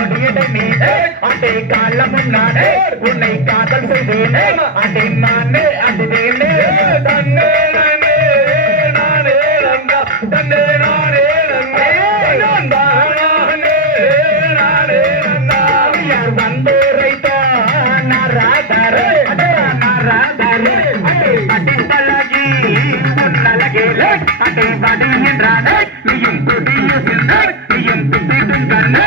கொடியடை மீது அண்டை காலமும் நானே உன்னை காதல் செய்வேனே அண்டை நானே அது வேணே தன்னே நானே நானே நந்தா தன்னே நானே நந்தா நானே நானே நந்தா யார் வந்தோரைத்தான் நாராதாரே நாராதாரே அண்டை பழகி உன்னழகேலே அண்டை படி என்றானே நீயும் கொடிய சென்றார் நீயும் குட்டிடும் கண்ணே